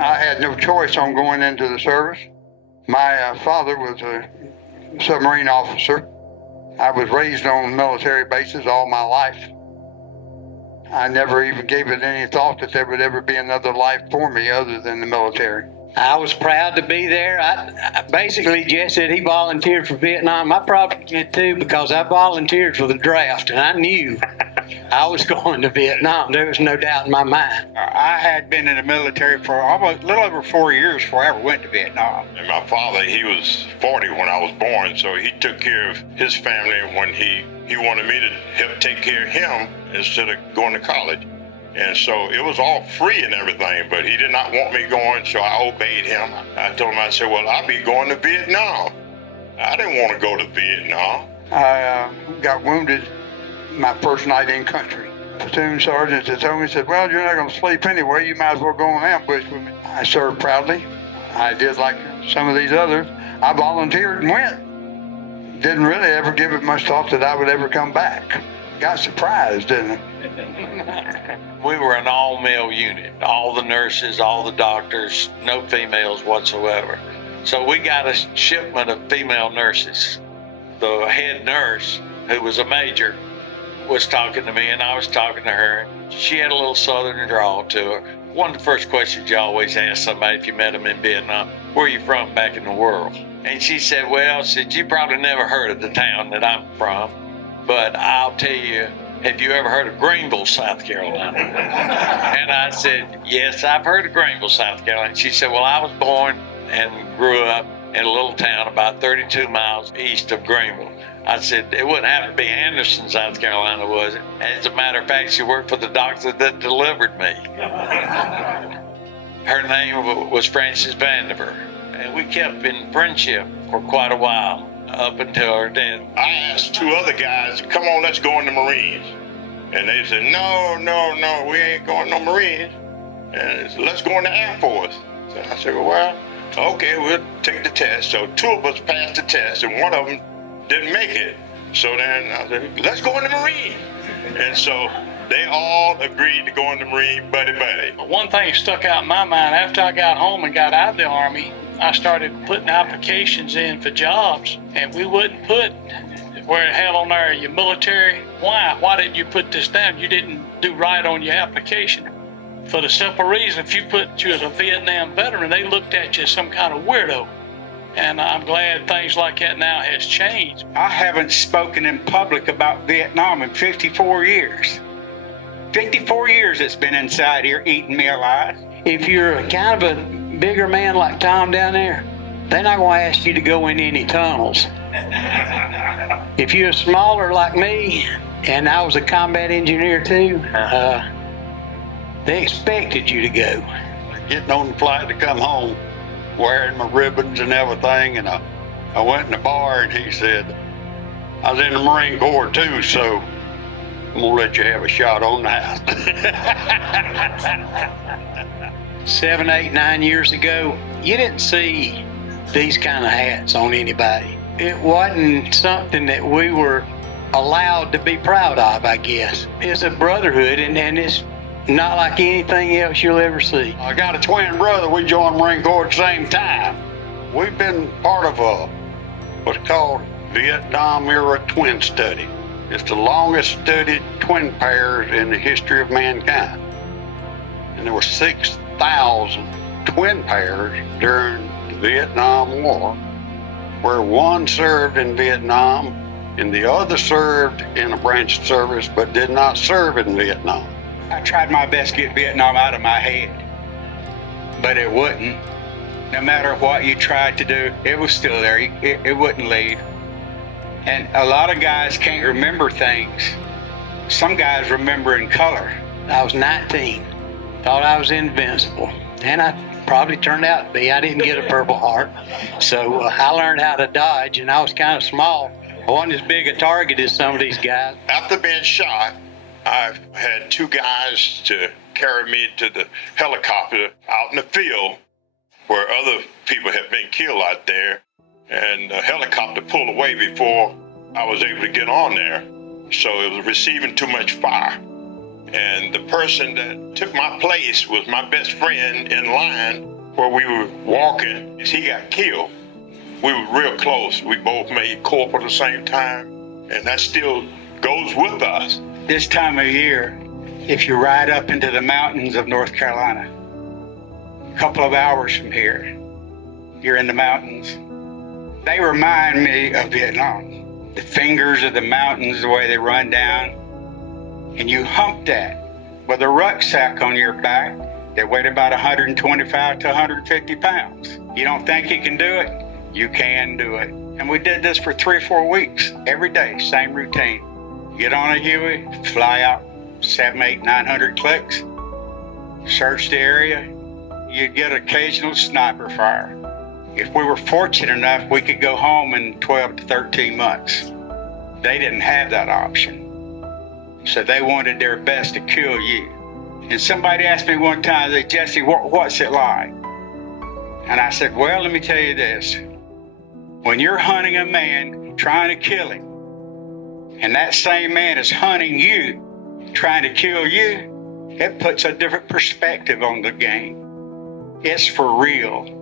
I had no choice on going into the service. My father was a submarine officer. I was raised on military bases all my life. I never even gave it any thought that there would ever be another life for me other than the military. I was proud to be there. I basically, Jess said he volunteered for Vietnam. I probably did too, because I volunteered for the draft, and I knew I was going to Vietnam. There was no doubt in my mind. I had been in the military for almost a little over 4 years before I ever went to Vietnam. And my father, he was 40 when I was born, so he took care of his family when he wanted me to help take care of him instead of going to college. And so it was all free and everything, but he did not want me going, so I obeyed him. I told him, I said, well, I'll be going to Vietnam. I didn't want to go to Vietnam. I got wounded my first night in country. Platoon sergeant had told me, said, well, you're not going to sleep anyway. You might as well go on ambush with me. I served proudly. I did like some of these others. I volunteered and went. Didn't really ever give it much thought that I would ever come back. Got surprised, didn't I? We were an all-male unit. All the nurses, all the doctors, no females whatsoever. So we got a shipment of female nurses. The head nurse, who was a major, was talking to me, and I was talking to her. She had a little southern drawl to her. One of the first questions you always ask somebody if you met them in Vietnam, where are you from back in the world? And she said, well, you probably never heard of the town that I'm from, but I'll tell you, have you ever heard of Greenville, South Carolina? And I said, yes, I've heard of Greenville, South Carolina. She said, well, I was born and grew up in a little town about 32 miles east of Greenville. I said, it wouldn't have to be Anderson, South Carolina, was it? As a matter of fact, she worked for the doctor that delivered me. Her name was Frances Vandiver, and we kept in friendship for quite a while, up until her death. I asked 2 other guys, come on, let's go in the Marines. And they said, no, we ain't going no Marines. And they said, let's go in the Air Force. So I said, well, okay, we'll take the test. So 2 of us passed the test, and one of them didn't make it. So then I said, let's go in the Marine. And so they all agreed to go in the Marine, buddy. One thing stuck out in my mind, after I got home and got out of the Army, I started putting applications in for jobs, and we wouldn't put where it had on there, your military. Why didn't you put this down? You didn't do right on your application. For the simple reason, if you put you as a Vietnam veteran, they looked at you as some kind of weirdo. And I'm glad things like that now has changed. I haven't spoken in public about Vietnam in 54 years. 54 years it's been inside here eating me alive. If you're a kind of a bigger man like Tom down there, they're not going to ask you to go in any tunnels. If you're smaller like me, and I was a combat engineer too, they expected you to go. Getting on the flight to come home, wearing my ribbons and everything, and I went in the bar and he said, I was in the Marine Corps too, so I'm gonna let you have a shot on that. 7, 8, 9 years ago, you didn't see these kind of hats on anybody. It wasn't something that we were allowed to be proud of, I guess. It's a brotherhood, and it's not like anything else you'll ever see. I got a twin brother. We joined the Marine Corps at the same time. We've been part of what's called Vietnam era twin study. It's the longest studied twin pairs in the history of mankind. And there were 6,000 twin pairs during the Vietnam War, where one served in Vietnam and the other served in a branch service but did not serve in Vietnam. I tried my best to get Vietnam out of my head, but it wouldn't. No matter what you tried to do, it was still there. It wouldn't leave. And a lot of guys can't remember things. Some guys remember in color. I was 19, thought I was invincible, and I probably turned out to be. I didn't get a Purple Heart, so I learned how to dodge, and I was kind of small. I wasn't as big a target as some of these guys. After being shot, I had 2 guys to carry me to the helicopter out in the field where other people had been killed out there. And the helicopter pulled away before I was able to get on there. So it was receiving too much fire. And the person that took my place was my best friend in line where we were walking, as he got killed, we were real close. We both made corporal at the same time, and that still goes with us. This time of year, if you ride up into the mountains of North Carolina, a couple of hours from here, you're in the mountains. They remind me of Vietnam. The fingers of the mountains, the way they run down, and you hump that with a rucksack on your back that weighed about 125 to 150 pounds. You don't think you can do it? You can do it. And we did this for 3 or 4 weeks, every day, same routine. Get on a Huey, fly out 700, 800, 900 clicks, search the area. You'd get occasional sniper fire. If we were fortunate enough, we could go home in 12 to 13 months. They didn't have that option. So they wanted their best to kill you. And somebody asked me one time, they said, Jesse, what's it like? And I said, well, let me tell you this. When you're hunting a man trying to kill him, and that same man is hunting you, trying to kill you, it puts a different perspective on the game. It's for real.